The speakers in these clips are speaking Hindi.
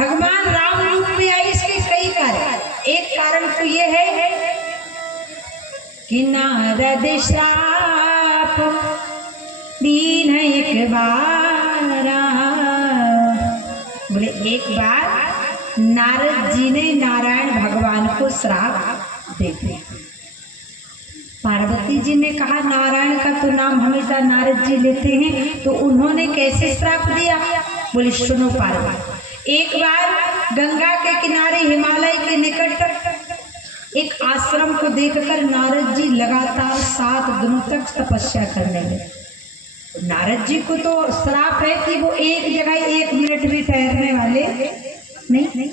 भगवान राम रूप में आई, इसके कई कारण। एक कारण तो ये है कि नारद श्राप दीन एक बार, बोले एक बार नारद जी ने नारायण भगवान को श्राप दे दिया। पार्वती जी ने कहा नारायण का तो नाम हमेशा नारद जी लेते हैं, तो उन्होंने कैसे श्राप दिया? बोले सुनो पार्वती, एक बार गंगा के किनारे हिमालय के निकट एक आश्रम को देखकर नारद जी लगातार 7 दिनों तक तपस्या करने लगे। नारद जी को तो श्राप है कि वो एक जगह 1 मिनट भी ठहरने वाले नहीं।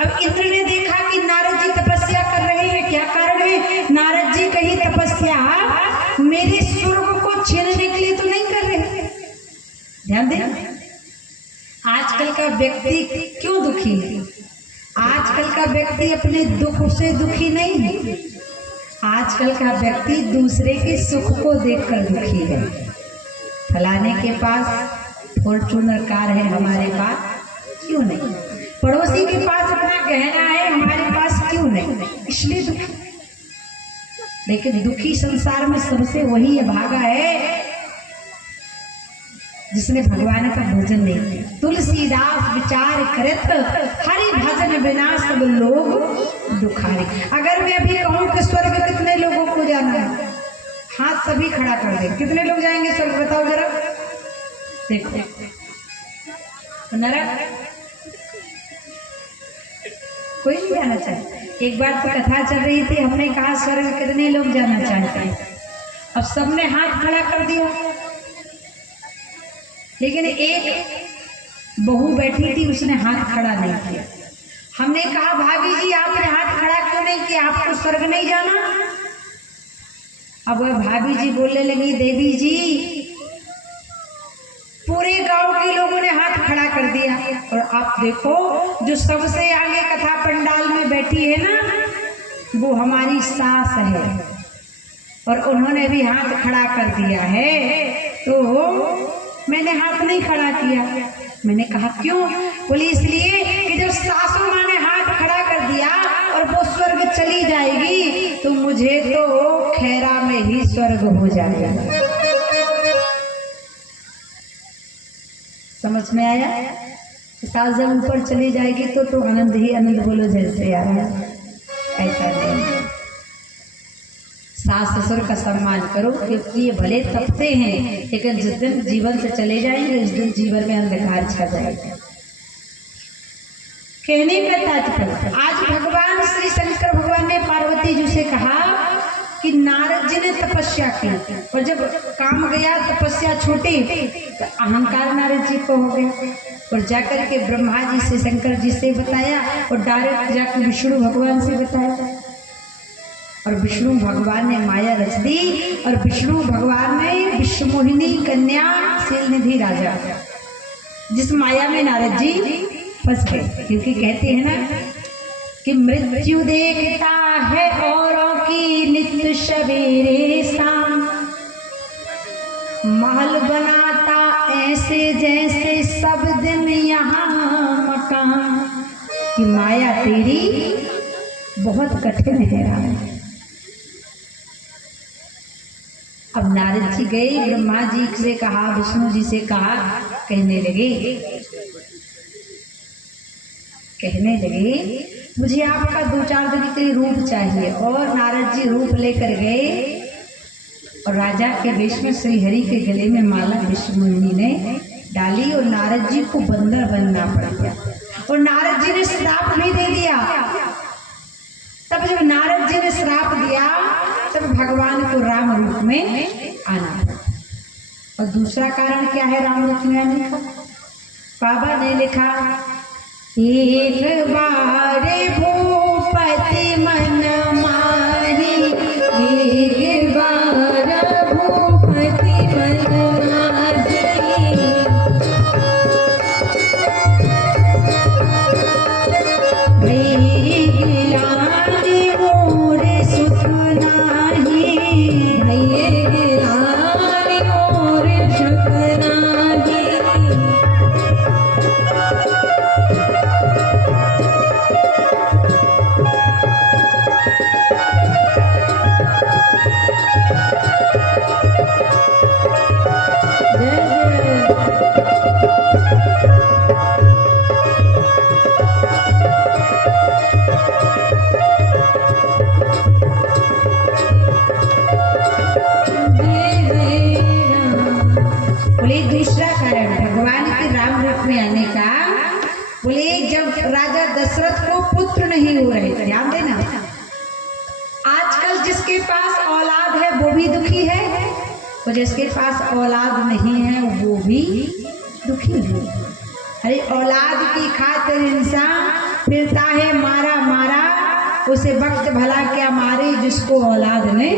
अब इंद्र ने देखा कि नारद जी तपस्या कर रहे हैं, क्या कारण है? नारद जी कहीं तपस्या मेरे स्वर्ग को छीनने के लिए तो नहीं कर रहे। ध्यान दें, आजकल का व्यक्ति क्यों दुखी है? आजकल का व्यक्ति अपने दुख से दुखी नहीं है, आजकल का व्यक्ति दूसरे के सुख को देखकर दुखी है। फलाने के पास फॉर्च्यूनर कार है, हमारे पास क्यों नहीं? पड़ोसी के पास अपना गहना है, हमारे पास क्यों नहीं? इसलिए दुखी। लेकिन दुखी संसार में सबसे वही है भागा है जिसने भगवान का भोजन नहीं किया। तुलसीदास विचार करत हरि भजन बिना सब लोग दुखारे। अगर मैं अभी कहूं कि स्वर्ग कितने लोगों को जाना है, हाथ सभी खड़ा कर दे, कितने लोग जाएंगे स्वर्ग? बताओ जरा। देखो, नरक कोई नहीं जाना चाहता। एक बार तो कथा चल रही थी, हमने कहा स्वर्ग कितने लोग जाना चाहते हैं, अब सबने हाथ खड़ा कर दिया। लेकिन एक बहू बैठी थी, उसने हाथ खड़ा नहीं किया। हमने कहा भाभी जी आपने हाथ खड़ा क्यों नहीं किया, आपको स्वर्ग नहीं जाना? अब वह भाभी जी बोलने लगी, देवी जी पूरे गांव के लोगों ने हाथ खड़ा कर दिया, और आप देखो जो सबसे आगे कथा पंडाल में बैठी है ना, वो हमारी सास है, और उन्होंने भी हाथ खड़ा कर दिया है, तो मैंने हाथ नहीं खड़ा किया। मैंने कहा क्यों? बोली इसलिए कि जब सासू माँ ने हाथ खड़ा कर दिया और वो स्वर्ग चली जाएगी, तो मुझे तो खैरा में ही स्वर्ग हो जाएगा। समझ में आया? सास जब ऊपर चली जाएगी तो आनंद ही आनंद, बोलो जैसे आ रहा है। ऐसा नहीं, सास ससुर का सम्मान करो, क्योंकि ये भले तपते हैं, लेकिन जिस दिन जीवन से चले जाएंगे उस दिन जीवन में अंधकार छा जाएगा। कहने का तात्पर्य, आज भगवान श्री शंकर भगवान ने पार्वती जी से कहा कि नारद जी ने तपस्या की, और जब काम गया तपस्या छूटी तो अहंकार नारद जी को हो गया, और जाकर के ब्रह्मा जी से शंकर जी से बताया, और डायरेक्ट जाकर विष्णु भगवान से बताया, और विष्णु भगवान ने माया रच दी, और विष्णु भगवान ने विश्वमोहिनी कन्या शीलनिधि राजा, जिस माया में नारद जी फंस गए। क्योंकि कहते हैं ना कि मृत्यु देखता है औरों की नित्य सवेरे शाम, महल बनाता ऐसे जैसे सब दिन यहाँ मकान, कि माया तेरी बहुत कठिन है राम। अब नारद जी गए, ब्रह्मा जी से कहा, विष्णु जी से कहा, कहने लगे मुझे आपका 2-4 दिन के लिए रूप चाहिए। और नारद जी रूप लेकर गए, और राजा के वेश में श्री हरि के गले में माला विष्णुमुनि ने डाली, और नारद जी को बंदर बनना पड़ गया, और नारद जी ने श्राप भी दे दिया। तब जब नारद जी ने श्राप दिया, तब भगवान को राम रूप में आना। और दूसरा कारण क्या है राम रूप में आने का? बाबा ने लिखा, एक बार भूपति मन माही, एक बार भूपति मन माही, भई गिलानी मोर सुख नाही, भई गिलानी मोर सुख नाही। बोले दूसरा कारण भगवान के राम रूप में आने का, बोले जब राजा दशरथ को पुत्र नहीं हो रहे, ध्यान देना, आजकल जिसके पास औलाद है वो भी दुखी है, और जिसके पास औलाद नहीं है वो भी दुखी है। अरे औलाद की खातिर इंसान फिरता है मारा मारा, उसे वक्त भला क्या मारे जिसको औलाद ने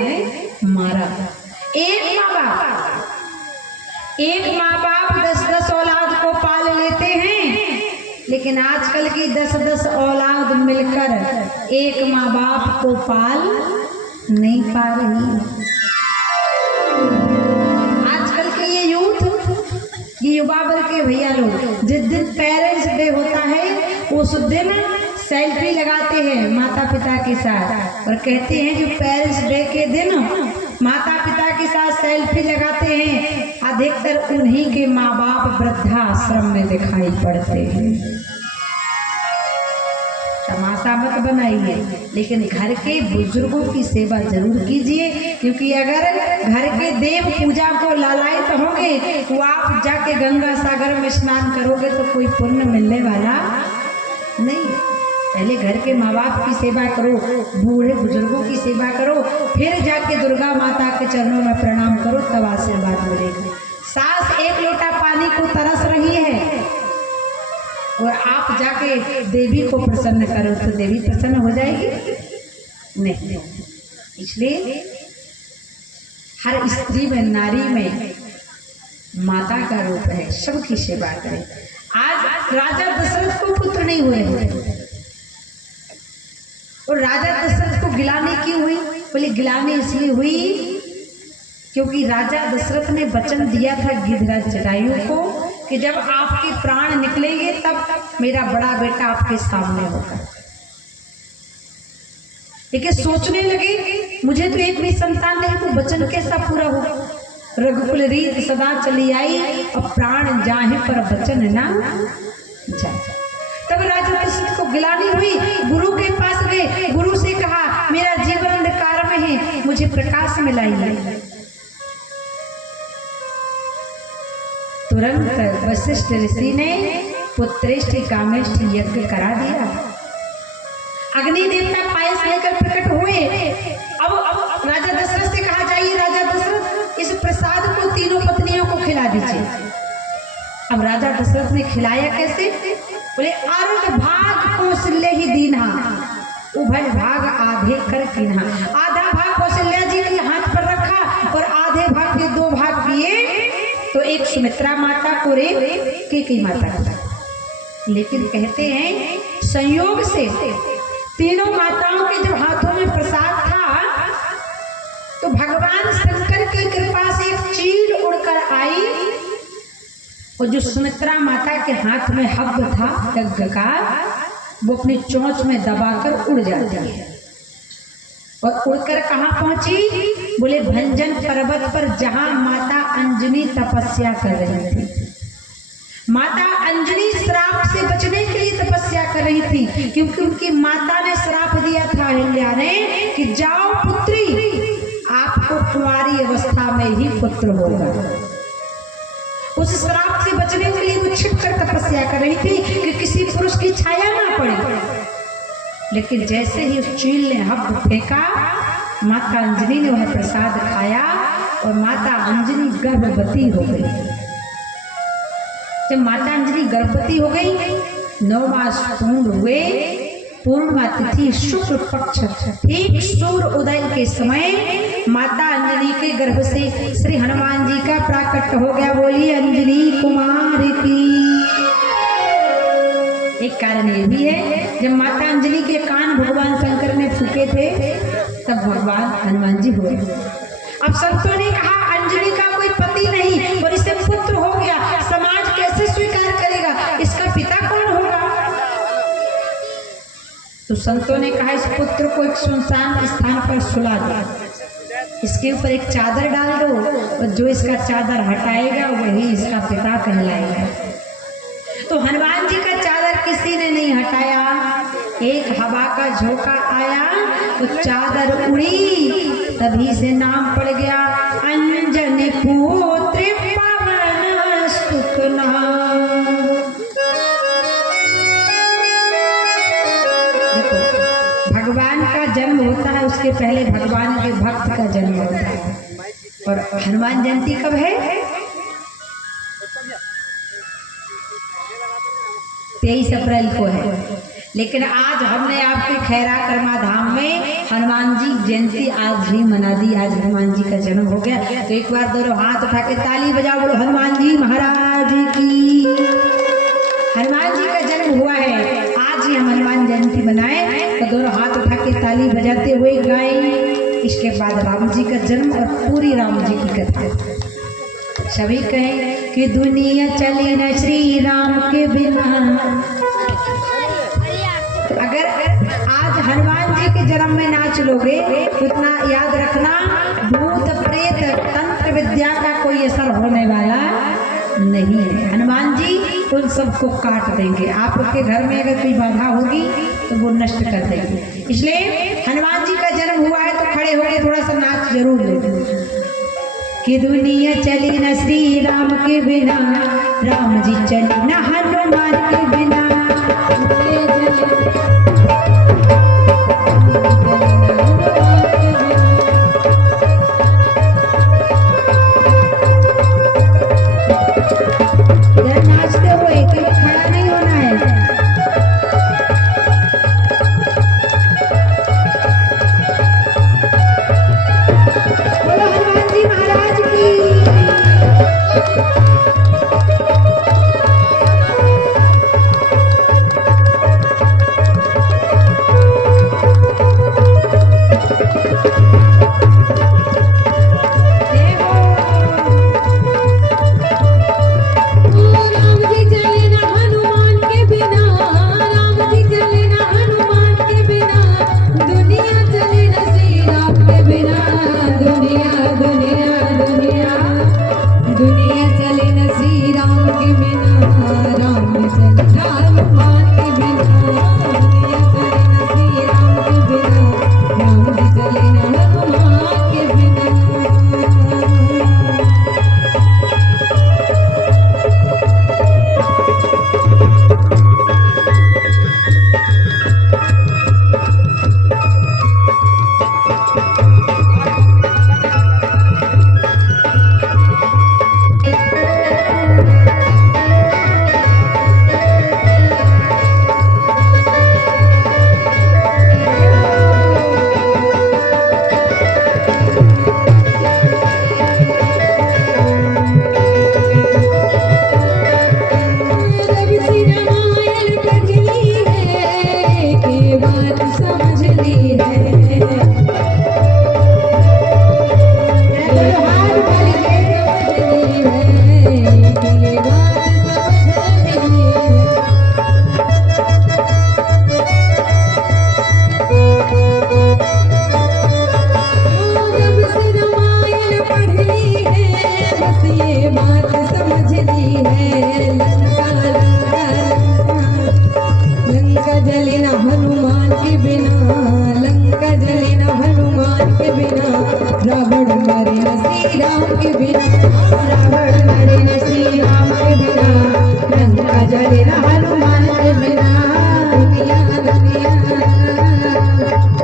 मारा। एक माँ बाप 10-10 औलाद को पाल लेते हैं, लेकिन आजकल की 10-10 औलाद मिलकर एक माँ बाप को पाल नहीं पा रही। आजकल के ये युवा वर्ग के भैया लोग जिस दिन पेरेंट्स डे होता है उस दिन सेल्फी लगाते हैं माता पिता के साथ, और कहते हैं जो पेरेंट्स डे के दिन माता पिता के साथ सेल्फी लगाते हैं अधिकतर उन्हीं के माँ बाप वृद्धाश्रम में दिखाई पड़ते हैं। तमाशा मत बनाइए, लेकिन घर के बुजुर्गों की सेवा जरूर कीजिए, क्योंकि अगर घर के देव पूजा को लालायित होंगे तो आप जाके गंगा सागर में स्नान करोगे तो कोई पुण्य मिलने वाला नहीं। पहले घर के माँ बाप की सेवा करो, बूढ़े बुजुर्गों की सेवा करो, फिर जाके दुर्गा माता के चरणों में प्रणाम करो, तब आशीर्वाद मिलेगा। सास एक लोटा पानी को तरस रही है और आप जाके देवी को प्रसन्न करो तो देवी प्रसन्न हो जाएगी? नहीं। इसलिए हर स्त्री में, नारी में माता का रूप है, सबकी सेवा करें। आज राजा दशरथ को पुत्र नहीं हो रहे, और राजा दशरथ को गिलानी क्यों हुई? बोले गिलानी इसलिए हुई क्योंकि राजा दशरथ ने वचन दिया था गिरिराज जटायु को कि जब आपके प्राण निकलेंगे तब मेरा बड़ा बेटा आपके सामने होगा। लेकिन सोचने लगे मुझे तो एक भी संतान नहीं, तो वचन कैसा पूरा होगा? रघुकुल रीत सदा चली आई, अब प्राण जाहे पर वचन ना जाए। तब राजा दशरथ को गिलानी हुई, गुरु के पास गए, गुरु से कहा मेरा जीवन अंधकार में है, मुझे प्रकाश में लाइए। तुरंत वशिष्ठ ऋषि ने पुत्रेष्ठ कामेष्ठ यज्ञ करा दिया। अग्नि देवता पायस लेकर प्रकट हुए। अब राजा दशरथ से कहा जाइए राजा दशरथ इस प्रसाद को तीनों पत्नियों को खिला दीजिए। अब राजा दशरथ ने खिलाया कैसे? बोले अर्ध भाग कौशल्या ही दीन्हा, उभय भाग आधे कर कीन्हा। आधा भाग कौशल्या जी के हाथ पर रखा और आधे भाग के 2 भाग किए, तो एक सुमित्रा माता को रे कैकेयी माता को। लेकिन कहते हैं संयोग से तीनों माताओं के जब हाथों में प्रसाद था तो भगवान शंकर की कृपा से एक चील उड़कर आई, और जो सुमित्रा माता के हाथ में हव्य था यज्ञ का, वो अपनी चोंच में दबाकर उड़ जाती है। और उड़कर कहाँ पहुंची? बोले भंजन पर्वत पर, जहां माता अंजनी तपस्या कर रही थी। माता अंजनी श्राप से बचने के लिए तपस्या कर रही थी, क्योंकि उनकी माता ने श्राप दिया था अहिल्या ने कि जाओ पुत्री, आपको कुंवारी अवस्था में ही पुत्र होगा। उस श्राप से बचने के लिए वो छिपकर तपस्या कर रही थी कि किसी पुरुष की छाया ना पड़े। लेकिन जैसे ही उस चील ने हव्य फेंका, माता अंजनी ने वह प्रसाद खाया और माता अंजनी गर्भवती हो गई। जब माता अंजनी गर्भवती हो गई, 9 मास पूर्ण हुए, पूर्णिमा तिथि शुक्ल पक्ष ठीक सूर्य उदय के समय माता अंजनी के गर्भ से श्री हनुमान जी का प्राकट्य हो गया। बोलिए अंजनी कुमार की। एक कारण ये भी है, जब माता अंजनी के कान भगवान शंकर ने फूके थे तब भगवान हनुमान जी हुए। अब संतों ने कहा अंजनी का कोई पति नहीं और इसे पुत्र हो गया, समाज कैसे स्वीकार करेगा, इसका पिता कौन होगा? तो संतों ने कहा इस पुत्र को एक सुनसान स्थान पर सुला दो, इसके ऊपर एक चादर डाल दो, और जो इसका चादर हटाएगा वही इसका पिता कहलाएगा। तो हनुमान जी का चादर किसी ने नहीं हटाया। एक हवा का झोंका आया तो चादर उड़ी, तभी से नाम पड़ गया अंजनी पुत्र पवन सुत नाम। देखो, भगवान का जन्म होता है, उसके पहले भगवान के भक्त का जन्म होता है। और हनुमान जयंती कब है? 23 अप्रैल को है। लेकिन आज हमने आपके खैरा कर्मा धाम में हनुमान जी जयंती आज ही मना दी। आज हनुमान जी का जन्म हो गया। तो एक बार दोनों हाथ उठा के ताली बजाओ, बोलो हनुमान जी महाराज की। हनुमान जी का जन्म हुआ है, आज ही हम हनुमान जयंती मनाए। तो दोनों हाथ उठा के ताली बजाते हुए गाएं। इसके बाद राम जी का जन्म और पूरी राम जी की कथा। सभी कहें कि दुनिया चले न श्री राम के बिना। अगर आज हनुमान जी के जन्म में नाच लोगे तो इतना याद रखना, भूत प्रेत तंत्र विद्या का कोई असर होने वाला नहीं है। हनुमान जी उन सबको काट देंगे। आपके घर में अगर कोई बाधा होगी तो वो नष्ट कर देंगे। इसलिए हनुमान जी का जन्म हुआ है तो खड़े होकर थोड़ा सा नाच जरूर ले। कि दुनिया चली न श्री राम के बिना, राम जी चली न हनुमान के बिना।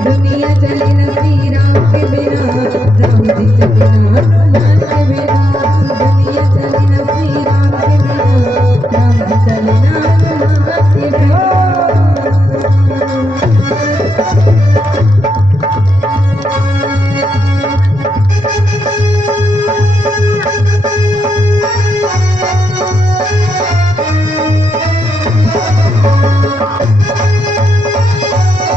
दुनिया चले न श्री राम के बिना, राम जी चले न हनुमान के बिना।